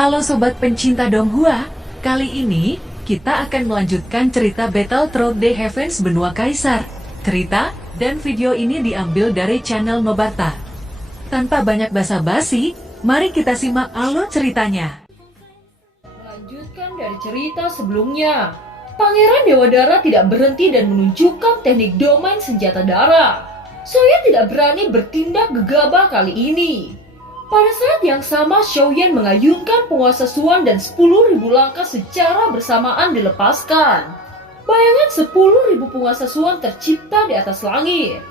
Halo sobat pencinta Donghua, kali ini kita akan melanjutkan cerita Battle Through the Heavens Benua Kaisar. Cerita dan video ini diambil dari channel Mebarta. Tanpa banyak basa-basi, mari kita simak alur ceritanya. Melanjutkan dari cerita sebelumnya, Pangeran Dewa Dara tidak berhenti dan menunjukkan teknik domain senjata darah. Xiaoyan tidak berani bertindak gegabah kali ini. Pada saat yang sama, Xiaoyan mengayunkan penguasa Suan dan 10.000 langkah secara bersamaan dilepaskan. Bayangan 10.000 penguasa Suan tercipta di atas langit.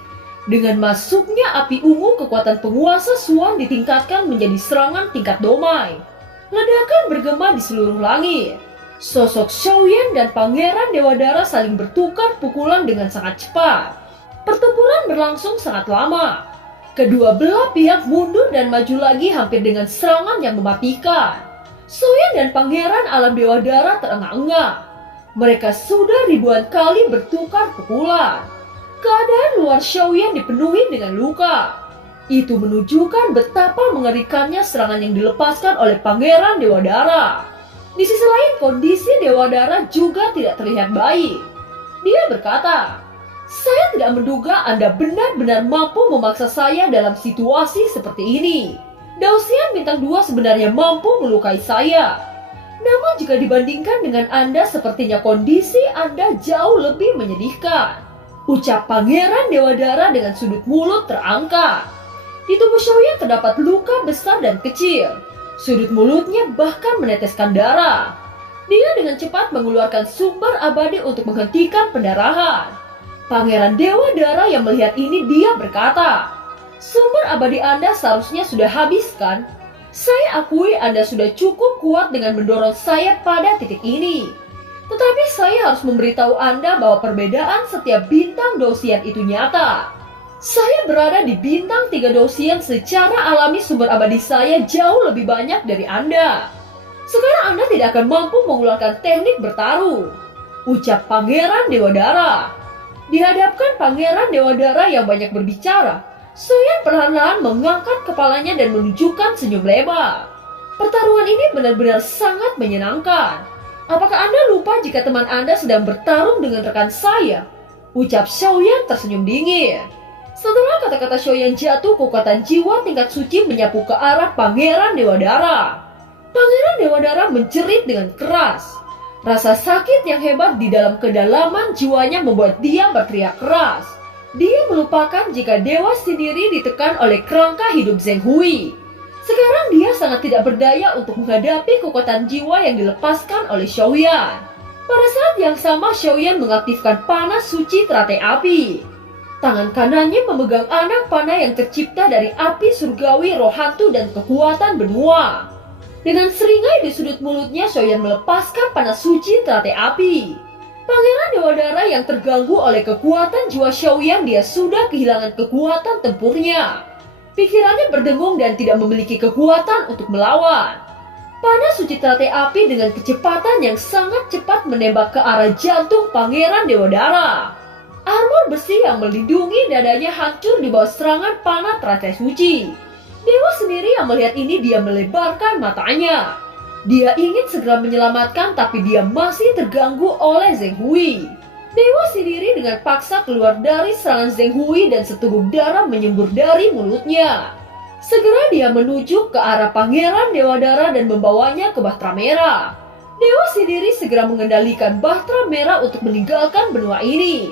Dengan masuknya api ungu, kekuatan penguasa Suan ditingkatkan menjadi serangan tingkat domain. Ledakan bergema di seluruh langit. Sosok Xiaoyan dan Pangeran Dewa Dara saling bertukar pukulan dengan sangat cepat. Pertempuran berlangsung sangat lama. Kedua belah pihak mundur dan maju lagi hampir dengan serangan yang mematikan. Xiaoyan dan Pangeran Alam Dewa Dara terengah-engah. Mereka sudah ribuan kali bertukar pukulan. Keadaan luar Xiaoyan dipenuhi dengan luka. Itu menunjukkan betapa mengerikannya serangan yang dilepaskan oleh Pangeran Dewa Dara. Di sisi lain, kondisi Dewa Dara juga tidak terlihat baik. Dia berkata, "Saya tidak menduga Anda benar-benar mampu memaksa saya dalam situasi seperti ini. Dao Xian bintang 2 sebenarnya mampu melukai saya. Namun jika dibandingkan dengan Anda, sepertinya kondisi Anda jauh lebih menyedihkan," ucap Pangeran Dewa Dara dengan sudut mulut terangkat. Di tubuh Xiaoyan terdapat luka besar dan kecil. Sudut mulutnya bahkan meneteskan darah. Dia dengan cepat mengeluarkan sumber abadi untuk menghentikan pendarahan. Pangeran Dewa Dara yang melihat ini, dia berkata, "Sumber abadi Anda seharusnya sudah habis kan? Saya akui Anda sudah cukup kuat dengan mendorong saya pada titik ini. Tetapi saya harus memberitahu Anda bahwa perbedaan setiap bintang Dao Xian itu nyata. Saya berada di bintang 3 Dao Xian, secara alami sumber abadi saya jauh lebih banyak dari Anda. Sekarang Anda tidak akan mampu mengeluarkan teknik bertaruh," ucap Pangeran Dewa Dara. Dihadapkan Pangeran Dewa Dara yang banyak berbicara, Xiaoyan perlahan-lahan mengangkat kepalanya dan menunjukkan senyum lebar. Pertarungan ini benar-benar sangat menyenangkan. "Apakah Anda lupa jika teman Anda sedang bertarung dengan rekan saya?" ucap Xiaoyan tersenyum dingin. Setelah kata-kata Xiaoyan jatuh, kekuatan jiwa tingkat suci menyapu ke arah Pangeran Dewa Dara. Pangeran Dewa Dara menjerit dengan keras. Rasa sakit yang hebat di dalam kedalaman jiwanya membuat dia berteriak keras. Dia melupakan jika dewa sendiri ditekan oleh kerangka hidup Zheng Hui. Sekarang dia sangat tidak berdaya untuk menghadapi kekuatan jiwa yang dilepaskan oleh Xiaoyan. Pada saat yang sama, Xiaoyan mengaktifkan panah suci teratai api. Tangan kanannya memegang anak panah yang tercipta dari api surgawi, roh hantu, dan kekuatan benua. Dengan seringai di sudut mulutnya, Xiaoyan melepaskan panah suci teratai api. Pangeran Dewa Dara yang terganggu oleh kekuatan jiwa Xiaoyan, dia sudah kehilangan kekuatan tempurnya. Pikirannya berdengung dan tidak memiliki kekuatan untuk melawan. Panah suci teratai api dengan kecepatan yang sangat cepat menembak ke arah jantung Pangeran Dewa Dara. Armor besi yang melindungi dadanya hancur di bawah serangan panah teratai suci. Dewa sendiri yang melihat ini, dia melebarkan matanya. Dia ingin segera menyelamatkan, tapi dia masih terganggu oleh Zheng Hui. Dewa sendiri dengan paksa keluar dari serangan Zheng Hui dan seteguk darah menyembur dari mulutnya. Segera dia menuju ke arah Pangeran Dewa Dara dan membawanya ke Bahtera Merah. Dewa sendiri segera mengendalikan Bahtera Merah untuk meninggalkan benua ini.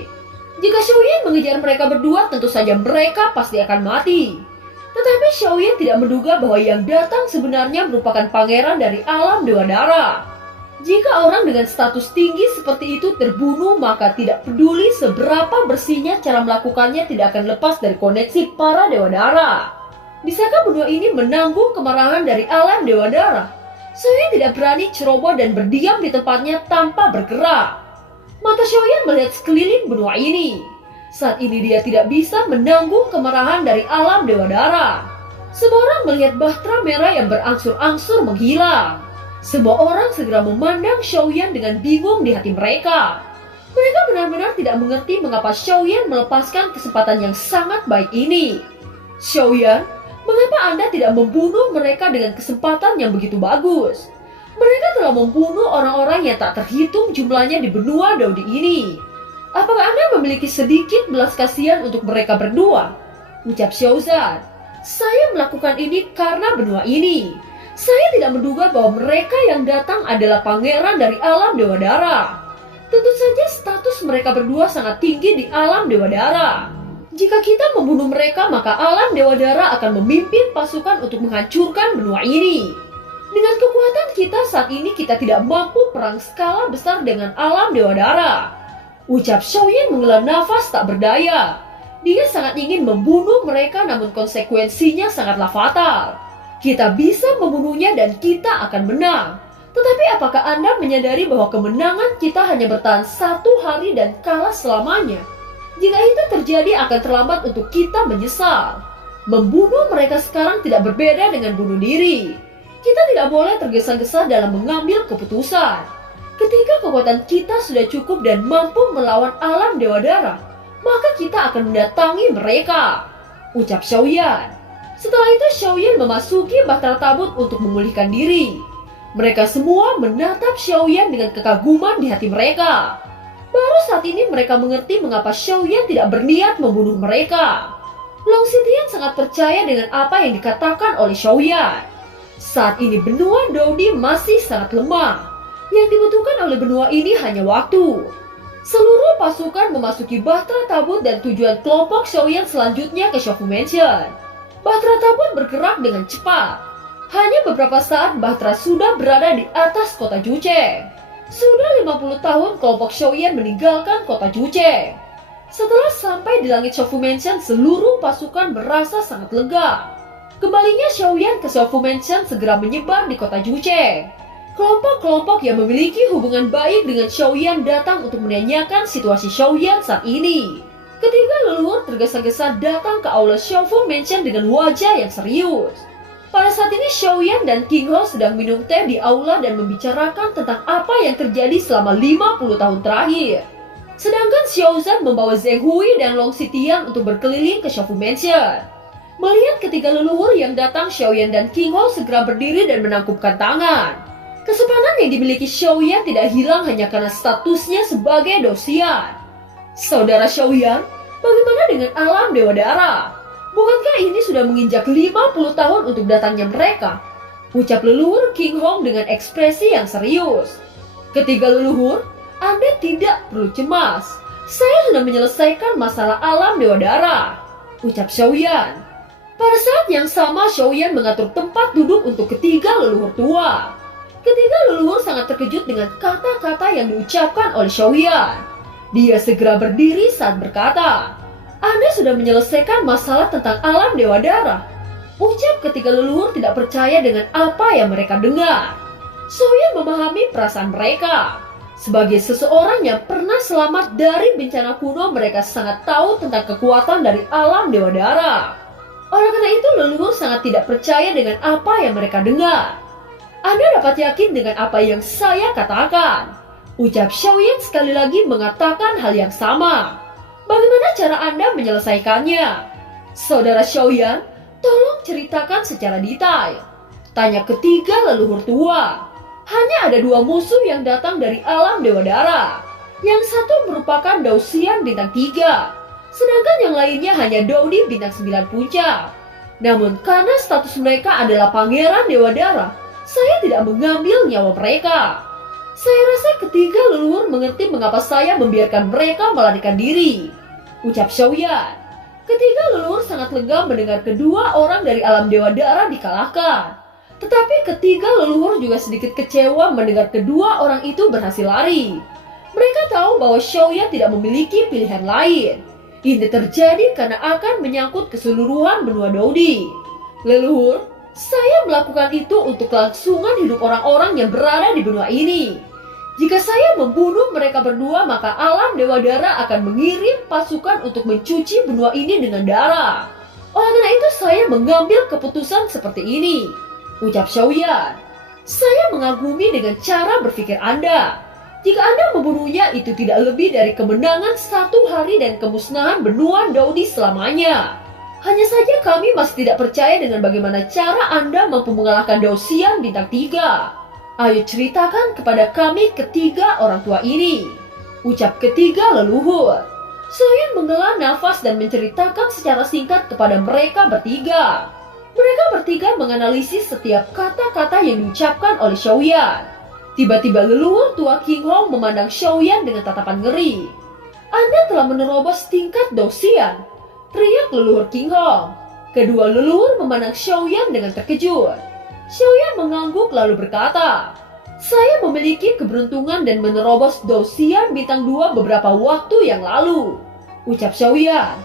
Jika Xiaoyan mengejar mereka berdua, tentu saja mereka pasti akan mati. Tetapi Xiaoyan tidak menduga bahwa yang datang sebenarnya merupakan pangeran dari alam Dewa Dara. Jika orang dengan status tinggi seperti itu terbunuh, maka tidak peduli seberapa bersihnya cara melakukannya tidak akan lepas dari koneksi para Dewa Dara. Bisakah benua ini menanggung kemarahan dari alam Dewa Dara? Xiaoyan tidak berani ceroboh dan berdiam di tempatnya tanpa bergerak. Mata Xiaoyan melihat sekeliling benua ini. Saat ini dia tidak bisa menanggung kemarahan dari alam Dewa Dara. Semua orang melihat Bahtera Merah yang berangsur-angsur menghilang. Semua orang segera memandang Xiaoyan dengan bingung di hati mereka. Mereka benar-benar tidak mengerti mengapa Xiaoyan melepaskan kesempatan yang sangat baik ini. "Xiaoyan, Mengapa Anda tidak membunuh mereka dengan kesempatan yang begitu bagus? Mereka telah membunuh orang-orang yang tak terhitung jumlahnya di benua Daudi ini. Apakah Anda memiliki sedikit belas kasihan untuk mereka berdua? Ucap Shauzan, saya melakukan ini karena benua ini. Saya tidak menduga bahwa mereka yang datang adalah pangeran dari alam Dewa Dara. Tentu saja status mereka berdua sangat tinggi di alam Dewa Dara. Jika kita membunuh mereka, maka alam Dewa Dara akan memimpin pasukan untuk menghancurkan benua ini. Dengan kekuatan kita saat ini, kita tidak mampu perang skala besar dengan alam Dewa Dara. Ucap Xiaoyan menghela nafas tak berdaya. Dia sangat ingin membunuh mereka, namun konsekuensinya sangatlah fatal. Kita bisa membunuhnya dan kita akan menang. Tetapi apakah Anda menyadari bahwa kemenangan kita hanya bertahan 1 hari dan kalah selamanya? Jika itu terjadi, akan terlambat untuk kita menyesal. Membunuh mereka sekarang tidak berbeda dengan bunuh diri. Kita tidak boleh tergesa-gesa dalam mengambil keputusan. Ketika kekuatan kita sudah cukup dan mampu melawan alam Dewa Dara, maka kita akan mendatangi mereka. Ucap Xiaoyan. Setelah itu Xiaoyan memasuki Bahtera Tabut untuk memulihkan diri. Mereka semua menatap Xiaoyan dengan kekaguman di hati mereka. Baru saat ini mereka mengerti mengapa Xiaoyan tidak berniat membunuh mereka. Long Xitian sangat percaya dengan apa yang dikatakan oleh Xiaoyan. Saat ini benua Daudi masih sangat lemah. Yang dibutuhkan oleh benua ini hanya waktu. Seluruh pasukan memasuki Bahtera Tabut dan tujuan kelompok Xiaoyan selanjutnya ke Shofu Mansion. Bahtera Tabut bergerak dengan cepat. Hanya beberapa saat Bahtera sudah berada di atas kota Juche. Sudah 50 tahun kelompok Xiaoyan meninggalkan kota Juche. Setelah sampai di langit Shofu Mansion, seluruh pasukan merasa sangat lega. Kembalinya Xiaoyan ke Shofu Mansion segera menyebar di kota Juche. Kelompok-kelompok yang memiliki hubungan baik dengan Xiaoyan datang untuk menanyakan situasi Xiaoyan saat ini. Ketiga leluhur tergesa-gesa datang ke aula Shofu Mansion dengan wajah yang serius. Pada saat ini Xiaoyan dan King Ho sedang minum teh di aula dan membicarakan tentang apa yang terjadi selama 50 tahun terakhir. Sedangkan Xiaozan membawa Zheng Hui dan Long Xitian untuk berkeliling ke Shofu Mansion. Melihat ketiga leluhur yang datang, Xiaoyan dan King Ho segera berdiri dan menangkupkan tangan. Kesopanan yang dimiliki Xiaoyan tidak hilang hanya karena statusnya sebagai Dosian. Saudara Xiaoyan, bagaimana dengan alam Dewa Dara? Bukankah ini sudah menginjak 50 tahun untuk datangnya mereka? Ucap leluhur King Hong dengan ekspresi yang serius. Ketiga leluhur, Anda tidak perlu cemas. Saya sudah menyelesaikan masalah alam Dewa Dara. Ucap Xiaoyan. Pada saat yang sama, Xiaoyan mengatur tempat duduk untuk ketiga leluhur tua. Ketiga leluhur sangat terkejut dengan kata-kata yang diucapkan oleh Xiaoyan. Dia segera berdiri saat berkata, Anda sudah menyelesaikan masalah tentang alam Dewa Dara. Ucap ketiga leluhur tidak percaya dengan apa yang mereka dengar. Xiaoyan memahami perasaan mereka. Sebagai seseorang yang pernah selamat dari bencana kuno, mereka sangat tahu tentang kekuatan dari alam Dewa Dara. Oleh karena itu, leluhur sangat tidak percaya dengan apa yang mereka dengar. Anda dapat yakin dengan apa yang saya katakan. Ucap Xiaoyan sekali lagi mengatakan hal yang sama. Bagaimana cara Anda menyelesaikannya? Saudara Xiaoyan, tolong ceritakan secara detail. Tanya ketiga leluhur tua. Hanya ada 2 musuh yang datang dari alam Dewa Dara. Yang satu merupakan Dausian bintang 3. Sedangkan yang lainnya hanya Daudi bintang 9 puncak. Namun karena status mereka adalah pangeran Dewa Dara, saya tidak mengambil nyawa mereka. Saya rasa ketiga leluhur mengerti mengapa saya membiarkan mereka melarikan diri. Ucap Xiaoyan. Ketiga leluhur sangat lega mendengar kedua orang dari alam Dewa Dara dikalahkan. Tetapi ketiga leluhur juga sedikit kecewa mendengar kedua orang itu berhasil lari. Mereka tahu bahwa Xiaoyan tidak memiliki pilihan lain. Ini terjadi karena akan menyangkut keseluruhan benua Daudi. Leluhur, saya melakukan itu untuk kelangsungan hidup orang-orang yang berada di benua ini. Jika saya membunuh mereka berdua, maka alam Dewa Dara akan mengirim pasukan untuk mencuci benua ini dengan darah. Oleh karena itu, saya mengambil keputusan seperti ini. Ucap Xiaoyan. Saya mengagumi dengan cara berpikir Anda. Jika Anda membunuhnya, itu tidak lebih dari kemenangan 1 hari dan kemusnahan benua Daudi selamanya. Hanya saja kami masih tidak percaya dengan bagaimana cara Anda mampu mengalahkan Dosian bintang 3. Ayo ceritakan kepada kami ketiga orang tua ini, ucap ketiga leluhur. Xiaoyan menghela nafas dan menceritakan secara singkat kepada mereka bertiga. Mereka bertiga menganalisis setiap kata-kata yang diucapkan oleh Xiaoyan. Tiba-tiba leluhur tua King Hong memandang Xiaoyan dengan tatapan ngeri. Anda telah menerobos tingkat Dosian, teriak leluhur King Hong. Kedua leluhur memandang Xiaoyan dengan terkejut. Xiaoyan mengangguk lalu berkata, "Saya memiliki keberuntungan dan menerobos Dosian bintang 2 beberapa waktu yang lalu," ucap Xiaoyan.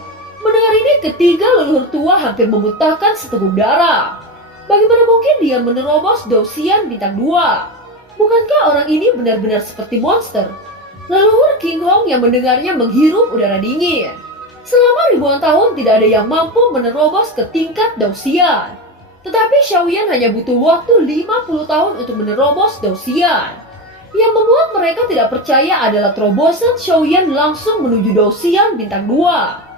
Mendengar ini ketiga leluhur tua hampir memuntahkan seteguk darah. Bagaimana mungkin dia menerobos Dosian bintang 2? Bukankah orang ini benar-benar seperti monster? Leluhur King Hong yang mendengarnya menghirup udara dingin. Selama ribuan tahun tidak ada yang mampu menerobos ke tingkat Dosian. Tetapi Xiaoyan hanya butuh waktu 50 tahun untuk menerobos Dosian. Yang membuat mereka tidak percaya adalah terobosan Xiaoyan langsung menuju Dosian bintang 2.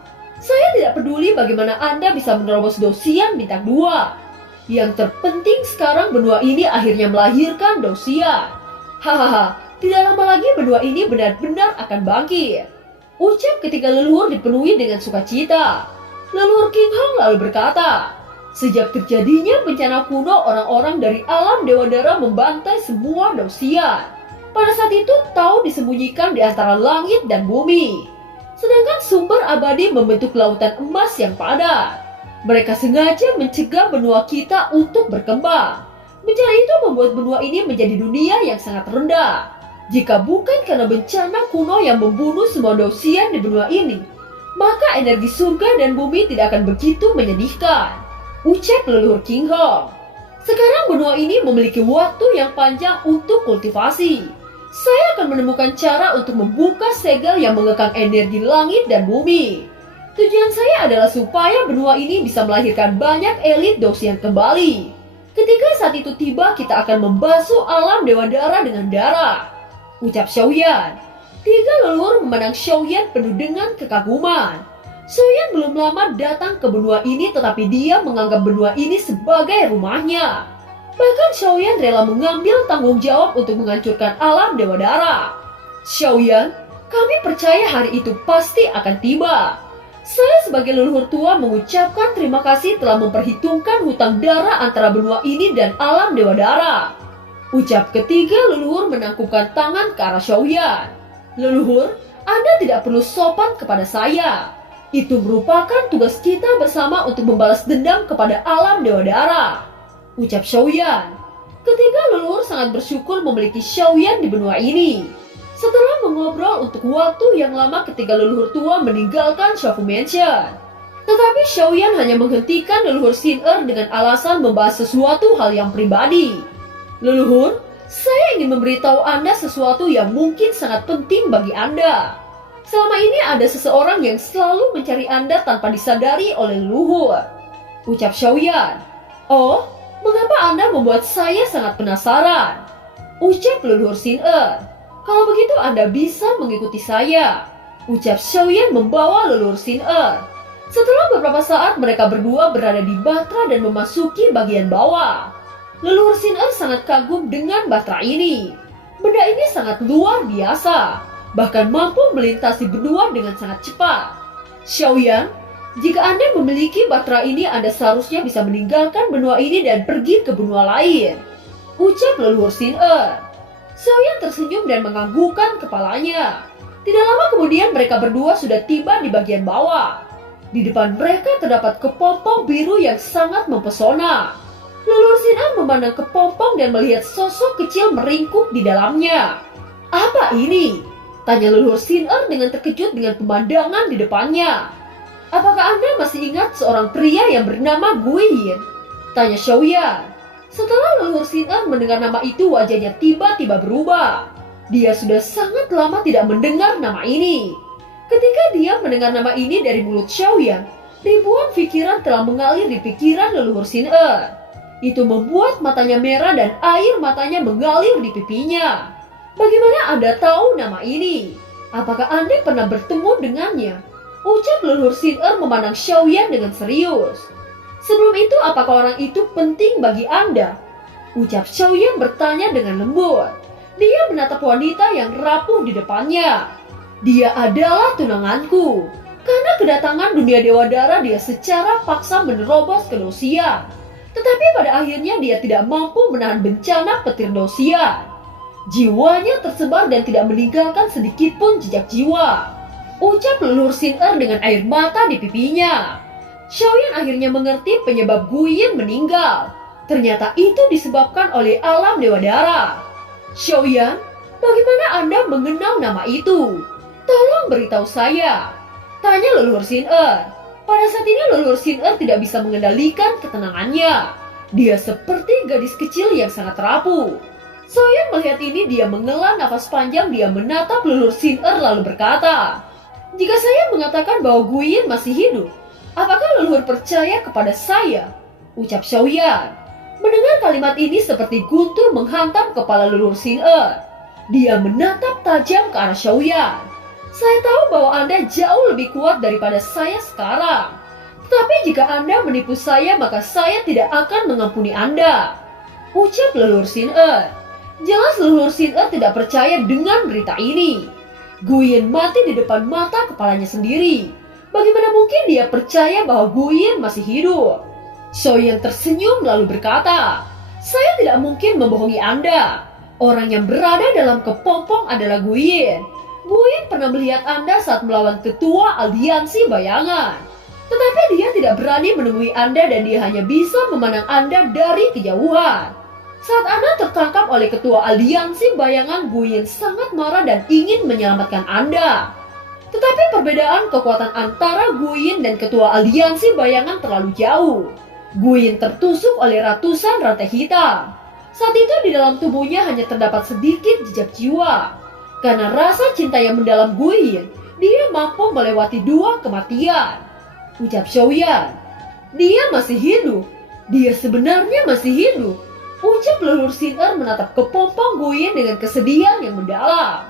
Saya tidak peduli bagaimana Anda bisa menerobos Dosian bintang 2. Yang terpenting sekarang benua ini akhirnya melahirkan Dosian. Hahaha, tidak lama lagi benua ini benar-benar akan bangkit, ucap ketiga leluhur dipenuhi dengan sukacita. Leluhur King Hong lalu berkata, "Sejak terjadinya bencana kuno, orang-orang dari alam Dewa Dara membantai semua Dosian. Pada saat itu Tao disembunyikan di antara langit dan bumi. Sedangkan sumber abadi membentuk lautan emas yang padat. Mereka sengaja mencegah benua kita untuk berkembang. Bencana itu membuat benua ini menjadi dunia yang sangat rendah. Jika bukan karena bencana kuno yang membunuh semua Dosian di benua ini, maka energi surga dan bumi tidak akan begitu menyedihkan," ucap leluhur King Hong. "Sekarang benua ini memiliki waktu yang panjang untuk kultivasi. Saya akan menemukan cara untuk membuka segel yang mengekang energi langit dan bumi. Tujuan saya adalah supaya benua ini bisa melahirkan banyak elit Dosian kembali. Ketika saat itu tiba, kita akan membasuh alam Dewa Dara dengan darah," ucap Xiaoyan. Tiga leluhur memandang Xiaoyan penuh dengan kekaguman. Xiaoyan belum lama datang ke benua ini, tetapi dia menganggap benua ini sebagai rumahnya. Bahkan Xiaoyan rela mengambil tanggung jawab untuk menghancurkan alam Dewa Dara. "Xiaoyan, kami percaya hari itu pasti akan tiba. Saya sebagai leluhur tua mengucapkan terima kasih telah memperhitungkan hutang darah antara benua ini dan alam Dewa Dara," ucap ketiga leluhur menangkupkan tangan ke arah Xiaoyan. "Leluhur, Anda tidak perlu sopan kepada saya. Itu merupakan tugas kita bersama untuk membalas dendam kepada alam Dewa Dara," ucap Xiaoyan. Ketiga leluhur sangat bersyukur memiliki Xiaoyan di benua ini. Setelah mengobrol untuk waktu yang lama, ketiga leluhur tua meninggalkan Shafu Mansion. Tetapi Xiaoyan hanya menghentikan leluhur Xin-Er dengan alasan membahas sesuatu hal yang pribadi. "Leluhur, saya ingin memberitahu Anda sesuatu yang mungkin sangat penting bagi Anda. Selama ini ada seseorang yang selalu mencari Anda tanpa disadari oleh leluhur," ucap Xiaoyan. "Oh, mengapa Anda membuat saya sangat penasaran?" ucap leluhur Xin-Er. "Kalau begitu Anda bisa mengikuti saya," ucap Xiaoyan membawa leluhur Xin-Er. Setelah beberapa saat mereka berdua berada di Batra dan memasuki bagian bawah. Leluhur Xin-Er sangat kagum dengan Batra ini. Benda ini sangat luar biasa, bahkan mampu melintasi benua dengan sangat cepat. "Xiaoyan, jika Anda memiliki Batra ini, Anda seharusnya bisa meninggalkan benua ini dan pergi ke benua lain," ucap leluhur Xin-Er. Xiaoyan tersenyum dan menganggukkan kepalanya. Tidak lama kemudian mereka berdua sudah tiba di bagian bawah. Di depan mereka terdapat kepompong biru yang sangat mempesona. Leluhur Xin-Er memandang kepompong dan melihat sosok kecil meringkuk di dalamnya. "Apa ini?" tanya leluhur Xin-Er dengan terkejut dengan pemandangan di depannya. "Apakah Anda masih ingat seorang pria yang bernama Gui Yin?" tanya Xiaoyan. Setelah leluhur Xin-Er mendengar nama itu, wajahnya tiba-tiba berubah. Dia sudah sangat lama tidak mendengar nama ini. Ketika dia mendengar nama ini dari mulut Xiaoyan, ribuan pikiran telah mengalir di pikiran leluhur Xin-Er. Itu membuat matanya merah dan air matanya mengalir di pipinya. "Bagaimana Anda tahu nama ini? Apakah Anda pernah bertemu dengannya?" Ucap leluhur Xin-Er memandang Xiaoyan dengan serius. Sebelum itu, apakah orang itu penting bagi Anda? Ucap Xiaoyan bertanya dengan lembut. Dia menatap wanita yang rapuh di depannya. Dia adalah tunanganku. Karena kedatangan dunia Dewa Dara, dia secara paksa menerobos ke Dosian. Tetapi pada akhirnya dia tidak mampu menahan bencana petir Dosian. Jiwanya tersebar dan tidak meninggalkan sedikit pun jejak jiwa. Ucap leluhur Xin-Er dengan air mata di pipinya. Xiaoyan akhirnya mengerti penyebab Guyin meninggal. Ternyata itu disebabkan oleh alam Dewa Dara. Xiaoyan, bagaimana Anda mengenal nama itu? Tolong beritahu saya. Tanya leluhur Xin-Er. Pada saat ini leluhur Xin-Er tidak bisa mengendalikan ketenangannya. Dia seperti gadis kecil yang sangat rapuh. Xiaoyan melihat ini, dia menghela nafas panjang, dia menatap leluhur Xin-Er lalu berkata, "Jika saya mengatakan bahwa Guyin masih hidup, apakah leluhur percaya kepada saya?" Ucap Xiaoyan. Mendengar kalimat ini seperti guntur menghantam kepala leluhur Xin-Er. Dia menatap tajam ke arah Xiaoyan. "Saya tahu bahwa Anda jauh lebih kuat daripada saya sekarang. Tetapi jika Anda menipu saya, maka saya tidak akan mengampuni Anda." Ucap leluhur Xin-Er. Jelas leluhur Xin-Er tidak percaya dengan berita ini. Guyin mati di depan mata kepalanya sendiri. Bagaimana mungkin dia percaya bahwa Guyin masih hidup? Xiaoyan tersenyum lalu berkata, "Saya tidak mungkin membohongi Anda. Orang yang berada dalam kepompong adalah Guyin. Guyin pernah melihat Anda saat melawan ketua aliansi bayangan. Tetapi dia tidak berani menemui Anda dan dia hanya bisa memandang Anda dari kejauhan. Saat Anda tertangkap oleh ketua aliansi bayangan, Guyin sangat marah dan ingin menyelamatkan Anda. Tetapi perbedaan kekuatan antara Guyin dan ketua aliansi bayangan terlalu jauh. Guyin tertusuk oleh ratusan rantai hitam. Saat itu di dalam tubuhnya hanya terdapat sedikit jejak jiwa. Karena rasa cinta yang mendalam Guyin, dia mampu melewati 2 kematian." Ucap Xiaoyan. "Dia masih hidup. Dia sebenarnya masih hidup." Ucap leluhur Xin-Er menatap kepompong Guyin dengan kesedihan yang mendalam.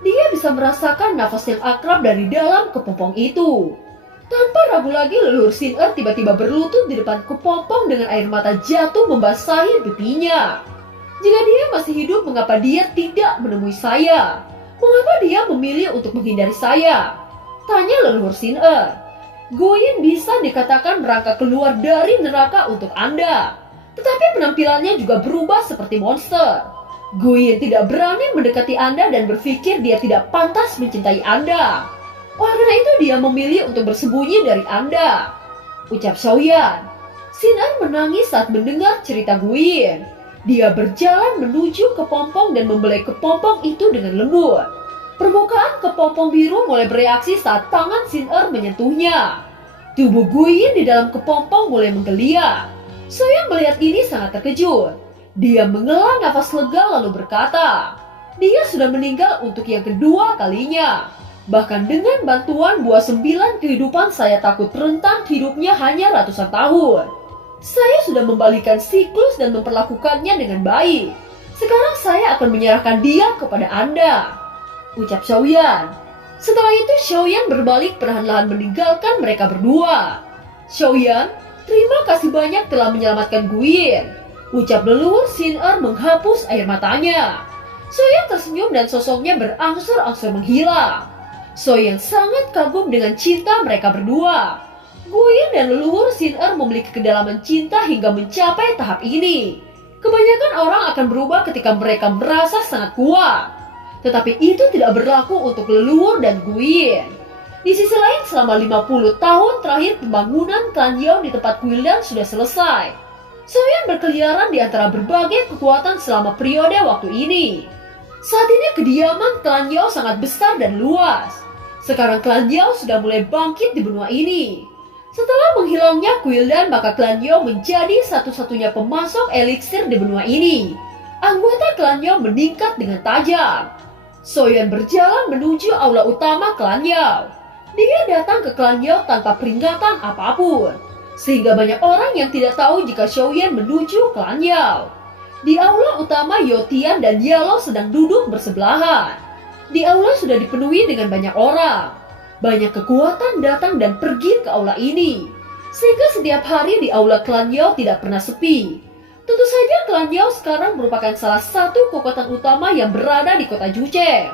Dia bisa merasakan nafas yang akrab dari dalam kepompong itu. Tanpa ragu lagi, leluhur Xin-Er tiba-tiba berlutut di depan kepompong dengan air mata jatuh membasahi pipinya. "Jika dia masih hidup, mengapa dia tidak menemui saya? Mengapa dia memilih untuk menghindari saya?" Tanya leluhur Xin-Er. "Guyin bisa dikatakan merangkak keluar dari neraka untuk Anda. Tetapi penampilannya juga berubah seperti monster. Guyin tidak berani mendekati Anda dan berpikir dia tidak pantas mencintai Anda. Oleh karena itu dia memilih untuk bersembunyi dari Anda." Ucap Xiaoyan. Xin-Er menangis saat mendengar cerita Guyin. Dia berjalan menuju kepompong dan membelai kepompong itu dengan lembut. Permukaan kepompong biru mulai bereaksi saat tangan Xin-Er menyentuhnya. Tubuh Guyin di dalam kepompong mulai menggeliat. Xiaoyan melihat ini sangat terkejut. Dia menghela nafas lega lalu berkata, "Dia sudah meninggal untuk yang kedua kalinya. Bahkan dengan bantuan buah 9 kehidupan, saya takut rentan hidupnya hanya ratusan tahun. Saya sudah membalikan siklus dan memperlakukannya dengan baik. Sekarang saya akan menyerahkan dia kepada Anda." Ucap Xiaoyan. Setelah itu Xiaoyan berbalik perlahan-lahan meninggalkan mereka berdua. "Xiaoyan, terima kasih banyak telah menyelamatkan Guyin." Ucap leluhur Xin-Er menghapus air matanya. Xiaoyan tersenyum dan sosoknya berangsur-angsur menghilang. Xiaoyan sangat kagum dengan cinta mereka berdua. Guyin dan leluhur Xin-Er memiliki kedalaman cinta hingga mencapai tahap ini. Kebanyakan orang akan berubah ketika mereka merasa sangat kuat. Tetapi itu tidak berlaku untuk leluhur dan Guyin. Di sisi lain, selama 50 tahun terakhir pembangunan klan Yao di tempat Guildan sudah selesai. Xiaoyan berkeliaran di antara berbagai kekuatan selama periode waktu ini. Saat ini kediaman klan Yao sangat besar dan luas. Sekarang klan Yao sudah mulai bangkit di benua ini. Setelah menghilangnya Guildan, maka klan Yao menjadi satu-satunya pemasok eliksir di benua ini. Anggota klan Yao meningkat dengan tajam. Xiaoyan berjalan menuju aula utama klan Yao. Dia datang ke klan Yao tanpa peringatan apapun, sehingga banyak orang yang tidak tahu jika Xiaoyan menuju klan Yao. Di aula utama, Yotian dan Yalo sedang duduk bersebelahan. Di aula sudah dipenuhi dengan banyak orang. Banyak kekuatan datang dan pergi ke aula ini, sehingga setiap hari di aula klan Yao tidak pernah sepi. Tentu saja klan Yao sekarang merupakan salah satu kekuatan utama yang berada di kota Juche.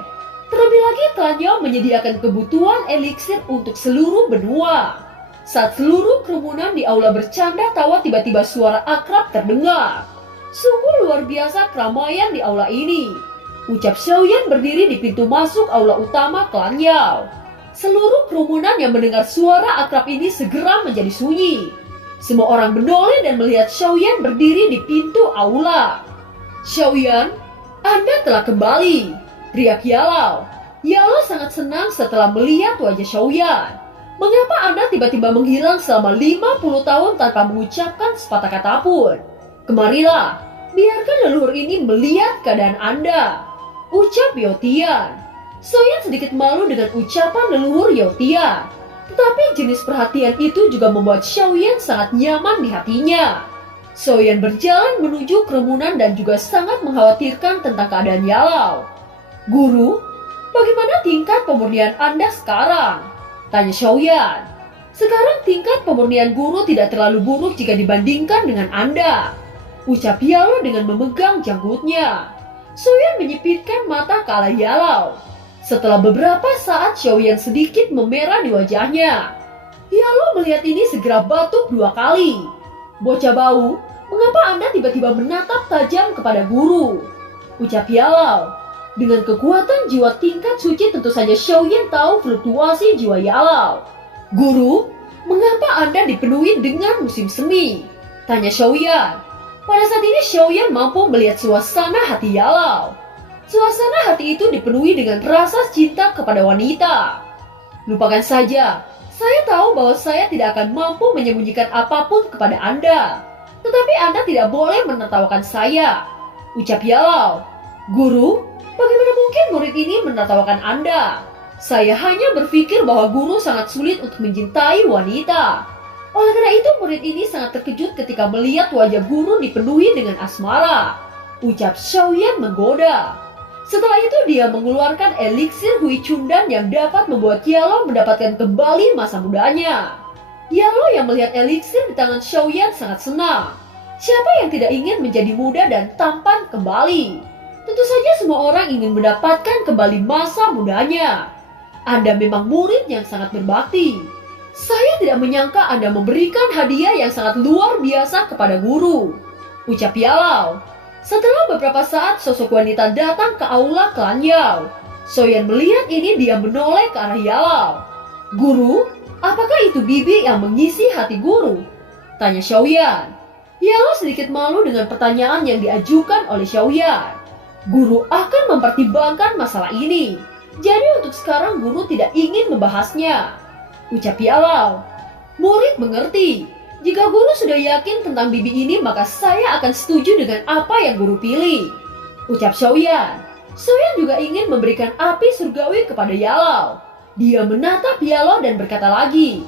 Terlebih lagi klan Yao menyediakan kebutuhan eliksir untuk seluruh benua. Saat seluruh kerumunan di aula bercanda tawa, tiba-tiba suara akrab terdengar. Sungguh luar biasa keramaian di aula ini, ucap Xiaoyan berdiri di pintu masuk aula utama klan Yao. Seluruh kerumunan yang mendengar suara akrab ini segera menjadi sunyi. Semua orang menoleh dan melihat Xiaoyan berdiri di pintu aula. "Xiaoyan, Anda telah kembali," teriak Yalao. Yalao sangat senang setelah melihat wajah Xiaoyan. "Mengapa Anda tiba-tiba menghilang selama 50 tahun tanpa mengucapkan sepatah kata pun? Kemarilah, biarkan leluhur ini melihat keadaan Anda," ucap Yotian. Xiaoyan sedikit malu dengan ucapan leluhur Yotian, tetapi jenis perhatian itu juga membuat Xiaoyan sangat nyaman di hatinya. Xiaoyan berjalan menuju kerumunan dan juga sangat mengkhawatirkan tentang keadaan Yalao. "Guru, bagaimana tingkat pemurnian Anda sekarang?" tanya Xiaoyan. "Sekarang tingkat pemurnian guru tidak terlalu buruk jika dibandingkan dengan Anda," ucap Yalao dengan memegang janggutnya. Xiaoyan menyipitkan mata ke arah Yalao. Setelah beberapa saat Xiaoyan sedikit memerah di wajahnya. Yalao melihat ini segera batuk 2 kali. "Bocah bau, mengapa Anda tiba-tiba menatap tajam kepada guru?" ucap Yalao. Dengan kekuatan jiwa tingkat suci tentu saja Xiaoyan tahu fluktuasi jiwa Yalao. "Guru, mengapa Anda dipenuhi dengan musim semi?" tanya Xiaoyan. Pada saat ini Xiaoyan mampu melihat suasana hati Yalao. Suasana hati itu dipenuhi dengan rasa cinta kepada wanita. "Lupakan saja, saya tahu bahwa saya tidak akan mampu menyembunyikan apapun kepada Anda. Tetapi Anda tidak boleh menertawakan saya," ucap Yalao. "Guru, bagaimana mungkin murid ini menertawakan Anda? Saya hanya berpikir bahwa guru sangat sulit untuk mencintai wanita. Oleh karena itu murid ini sangat terkejut ketika melihat wajah guru dipenuhi dengan asmara," ucap Xiaoyan menggoda. Setelah itu dia mengeluarkan eliksir Hui Chundan yang dapat membuat Yalao mendapatkan kembali masa mudanya. Yalao yang melihat eliksir di tangan Xiaoyan sangat senang. Siapa yang tidak ingin menjadi muda dan tampan kembali? Tentu saja semua orang ingin mendapatkan kembali masa mudanya. "Anda memang murid yang sangat berbakti. Saya tidak menyangka Anda memberikan hadiah yang sangat luar biasa kepada guru," ucap Yalao. Setelah beberapa saat sosok wanita datang ke aula klan Yao. Xiaoyan melihat ini, dia menoleh ke arah Yalao. "Guru, apakah itu bibi yang mengisi hati guru?" tanya Xiaoyan. Yalao sedikit malu dengan pertanyaan yang diajukan oleh Xiaoyan. "Guru akan mempertimbangkan masalah ini. Jadi untuk sekarang guru tidak ingin membahasnya," ucap Yalao. "Murid mengerti. Jika guru sudah yakin tentang bibi ini, maka saya akan setuju dengan apa yang guru pilih," ucap Xiaoyan. Xiaoyan juga ingin memberikan api surgawi kepada Yalao. Dia menatap Yalao dan berkata lagi,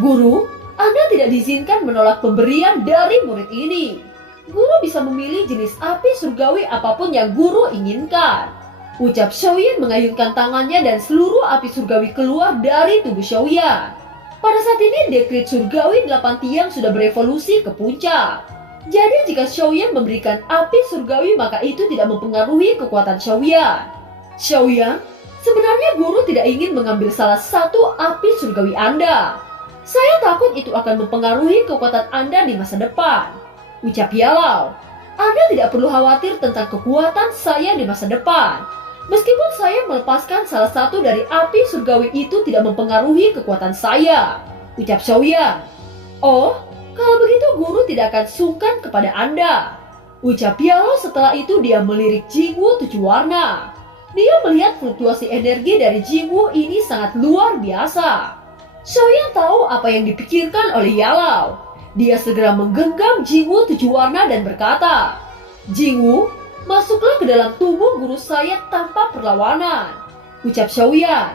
"Guru, Anda tidak diizinkan menolak pemberian dari murid ini. Guru bisa memilih jenis api surgawi apapun yang guru inginkan," ucap Xiaoyan mengayunkan tangannya dan seluruh api surgawi keluar dari tubuh Xiaoyan. Pada saat ini dekrit surgawi 8 tiang sudah berevolusi ke puncak. Jadi jika Xiaoyan memberikan api surgawi maka itu tidak mempengaruhi kekuatan Xiaoyan. "Xiaoyan, sebenarnya guru tidak ingin mengambil salah satu api surgawi Anda. Saya takut itu akan mempengaruhi kekuatan Anda di masa depan," ucap Yalao. "Anda tidak perlu khawatir tentang kekuatan saya di masa depan. Meskipun saya melepaskan salah satu dari api surgawi itu tidak mempengaruhi kekuatan saya," ucap Xiaoyan. "Oh, kalau begitu guru tidak akan sungkan kepada Anda," ucap Yalao. Setelah itu dia melirik Jingwu 7 warna. Dia melihat fluktuasi energi dari Jingwu ini sangat luar biasa. Xiaoyan tahu apa yang dipikirkan oleh Yalao. Dia segera menggenggam Jingwu 7 warna dan berkata, "Jingwu, masuklah ke dalam tubuh guru saya tanpa perlawanan," ucap Xiaoyan.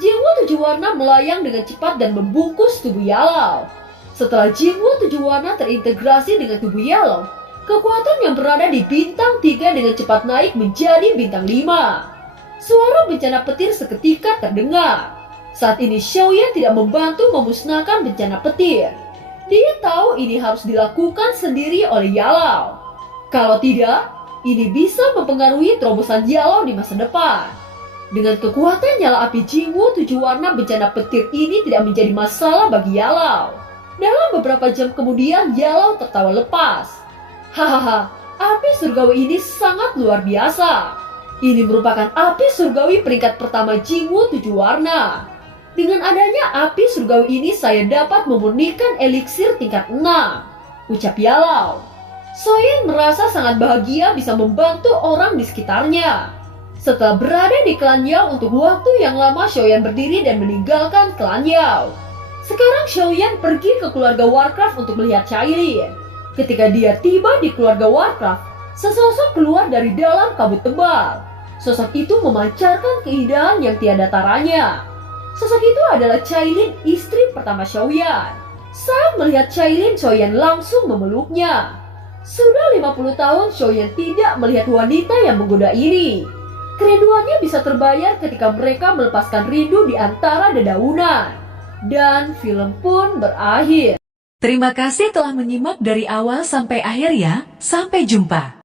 Jingwu 7 warna melayang dengan cepat dan membungkus tubuh Yalao. Setelah Jingwu 7 warna terintegrasi dengan tubuh Yalao, kekuatan yang berada di bintang 3 dengan cepat naik menjadi bintang 5. Suara bencana petir seketika terdengar. Saat ini Xiaoyan tidak membantu memusnahkan bencana petir. Dia tahu ini harus dilakukan sendiri oleh Yalao. Kalau tidak, ini bisa mempengaruhi terobosan Yalao di masa depan. Dengan kekuatan nyala api Jingwu 7 warna, bencana petir ini tidak menjadi masalah bagi Yalao. Dalam beberapa jam kemudian, Yalao tertawa lepas. Hahaha, api surgawi ini sangat luar biasa. Ini merupakan api surgawi peringkat pertama Jingwu 7 warna. Dengan adanya api surgawi ini, saya dapat memurnikan eliksir tingkat 6, ucap Yalao. Soyen merasa sangat bahagia bisa membantu orang di sekitarnya. Setelah berada di klan Yao untuk waktu yang lama, Xiaoyan berdiri dan meninggalkan klan Yao. Sekarang Xiaoyan pergi ke keluarga Warcraft untuk melihat Cailin. Ketika dia tiba di keluarga Warcraft, sesosok keluar dari dalam kabut tebal. Sosok itu memancarkan keindahan yang tiada taranya. Sosok itu adalah Cailin, istri pertama Xiaoyan. Saat melihat Cailin, Xiaoyan langsung memeluknya. Sudah 50 tahun Xiaoyan tidak melihat wanita yang menggoda ini. Kerinduannya bisa terbayar ketika mereka melepaskan rindu di antara dedaunan. Dan film pun berakhir. Terima kasih telah menyimak dari awal sampai akhir ya. Sampai jumpa.